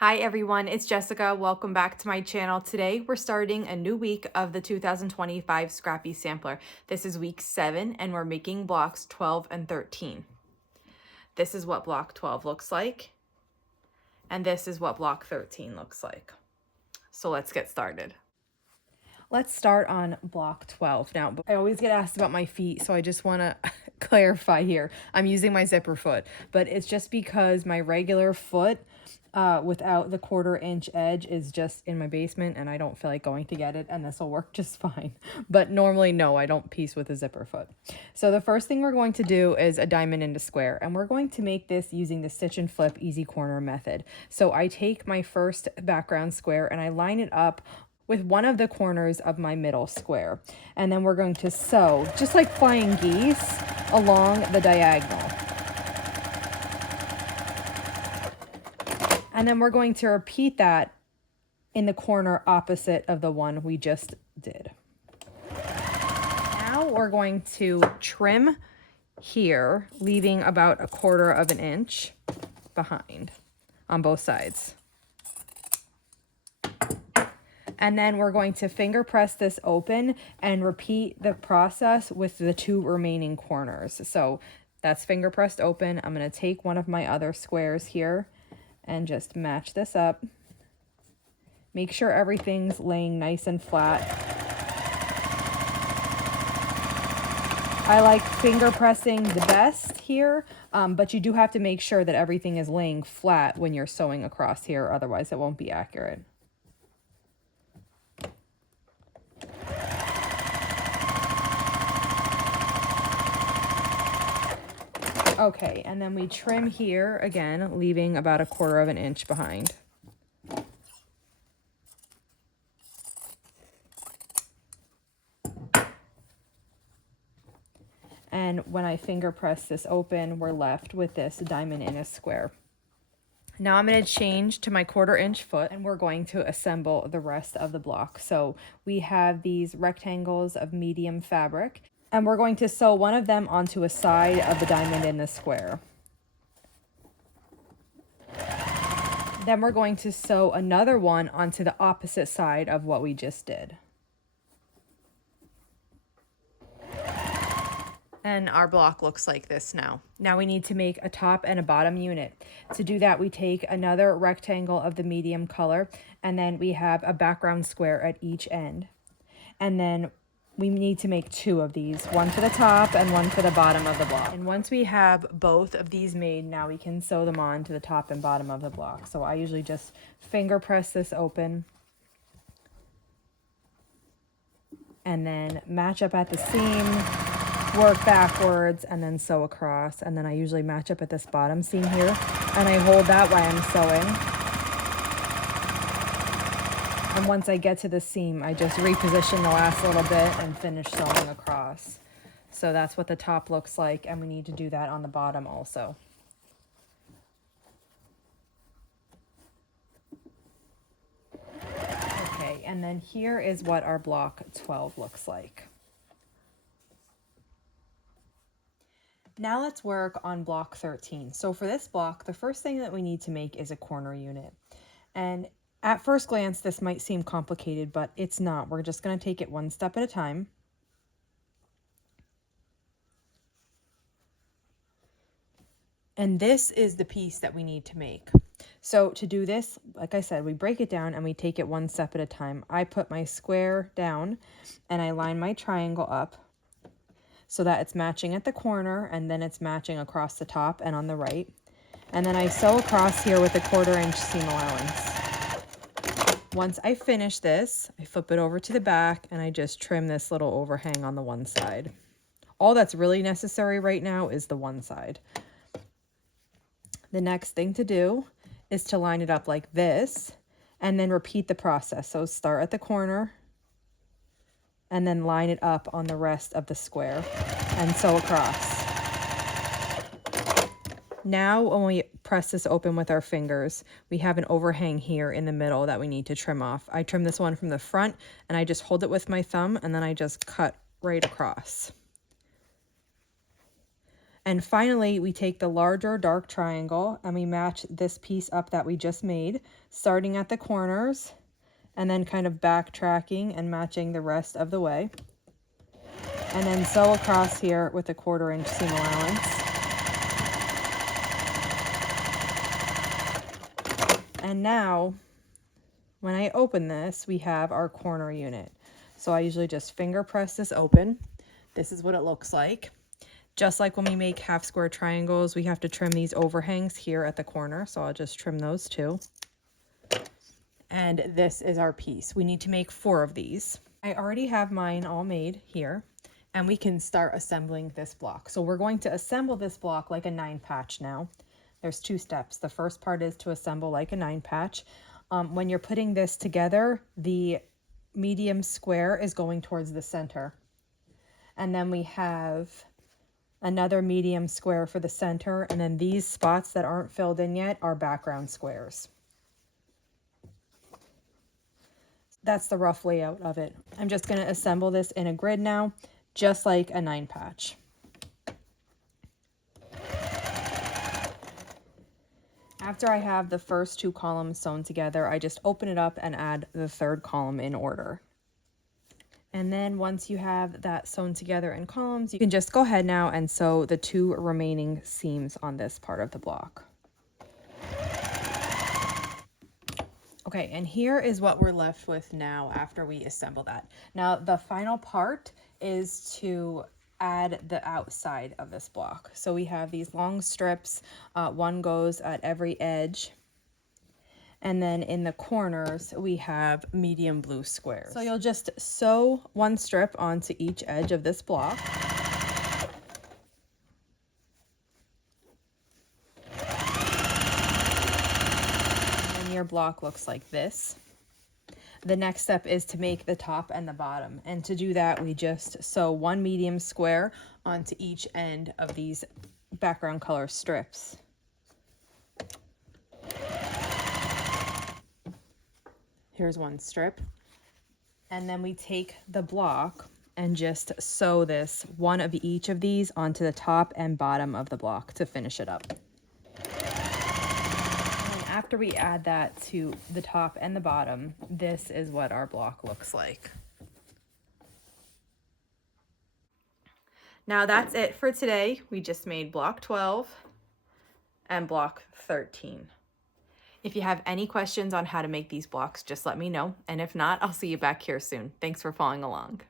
Hi everyone, it's Jessica. Welcome back to my channel. Today we're starting a new week of the 2025 Scrappy Sampler. This is week 7 and we're making blocks 12 and 13. This is what block 12 looks like and this is what block 13 looks like. So let's get started. Let's start on block 12. Now, I always get asked about my feet, so I just want to clarify here. I'm using my zipper foot, but it's just because my regular foot without the 1/4 inch edge is just in my basement and I don't feel like going to get it, and this will work just fine. But normally, no, I don't piece with a zipper foot. So the first thing we're going to do is a diamond into square, and we're going to make this using the stitch and flip easy corner method. So I take my first background square and I line it up with one of the corners of my middle square. And then we're going to sew, just like flying geese, along the diagonal. And then we're going to repeat that in the corner opposite of the one we just did. Now we're going to trim here, leaving about 1/4 inch behind on both sides. And then we're going to finger press this open and repeat the process with the 2 remaining corners. So that's finger pressed open. I'm going to take one of my other squares here and just match this up. Make sure everything's laying nice and flat. I like finger pressing the best here, but you do have to make sure that everything is laying flat when you're sewing across here, otherwise it won't be accurate. Okay, and then we trim here again, leaving about 1/4 inch behind. And when I finger press this open, we're left with this diamond in a square. Now I'm going to change to my 1/4 inch foot and we're going to assemble the rest of the block. So we have these rectangles of medium fabric and we're going to sew one of them onto a side of the diamond in the square. Then we're going to sew another one onto the opposite side of what we just did. And our block looks like this now. Now we need to make a top and a bottom unit. To do that, we take another rectangle of the medium color, and then we have a background square at each end. And then we need to make 2 of these, one for the top and one for the bottom of the block. And once we have both of these made, now we can sew them on to the top and bottom of the block. So I usually just finger press this open and then match up at the seam, work backwards, and then sew across. And then I usually match up at this bottom seam here and I hold that while I'm sewing. And once I get to the seam, I just reposition the last little bit and finish sewing across. So that's what the top looks like, and we need to do that on the bottom also. Okay, and then here is what our block 12 looks like. Now let's work on block 13. So for this block, the first thing that we need to make is a corner unit. And at first glance, this might seem complicated, but it's not. We're just going to take it one step at a time. And this is the piece that we need to make. So to do this, like I said, we break it down and we take it one step at a time. I put my square down and I line my triangle up so that it's matching at the corner and then it's matching across the top and on the right. And then I sew across here with a 1/4 inch seam allowance. Once I finish this, I flip it over to the back and I just trim this little overhang on the one side. All that's really necessary right now is the one side. The next thing to do is to line it up like this and then repeat the process. So start at the corner and then line it up on the rest of the square and sew across. Now when we press this open with our fingers, we have an overhang here in the middle that we need to trim off. I trim this one from the front and I just hold it with my thumb and then I just cut right across. And finally, we take the larger dark triangle and we match this piece up that we just made, starting at the corners and then kind of backtracking and matching the rest of the way. And then sew across here with a 1/4 inch seam allowance. And now, when I open this, we have our corner unit. So I usually just finger press this open. This is what it looks like. Just like when we make half square triangles, we have to trim these overhangs here at the corner. So I'll just trim those too. And this is our piece. We need to make 4 of these. I already have mine all made here, and we can start assembling this block. So we're going to assemble this block like a 9 patch now. There's 2 steps. The first part is to assemble like a 9 patch. When you're putting this together, the medium square is going towards the center. And then we have another medium square for the center, and then these spots that aren't filled in yet are background squares. That's the rough layout of it. I'm just going to assemble this in a grid now, just like a 9 patch. After I have the first 2 columns sewn together, I just open it up and add the 3rd column in order. And then once you have that sewn together in columns, you can just go ahead now and sew the 2 remaining seams on this part of the block. Okay, and here is what we're left with now after we assemble that. Now, the final part is to add the outside of this block. So we have these long strips, one goes at every edge. And then in the corners, we have medium blue squares. So you'll just sew 1 strip onto each edge of this block. And your block looks like this. The next step is to make the top and the bottom. And to do that, we just sew 1 medium square onto each end of these background color strips. Here's 1 strip. And then we take the block and just sew this 1 of each of these onto the top and bottom of the block to finish it up. And after we add that to the top and the bottom, this is what our block looks like. Now that's it for today. We just made block 12 and block 13. If you have any questions on how to make these blocks, just let me know. And if not, I'll see you back here soon. Thanks for following along.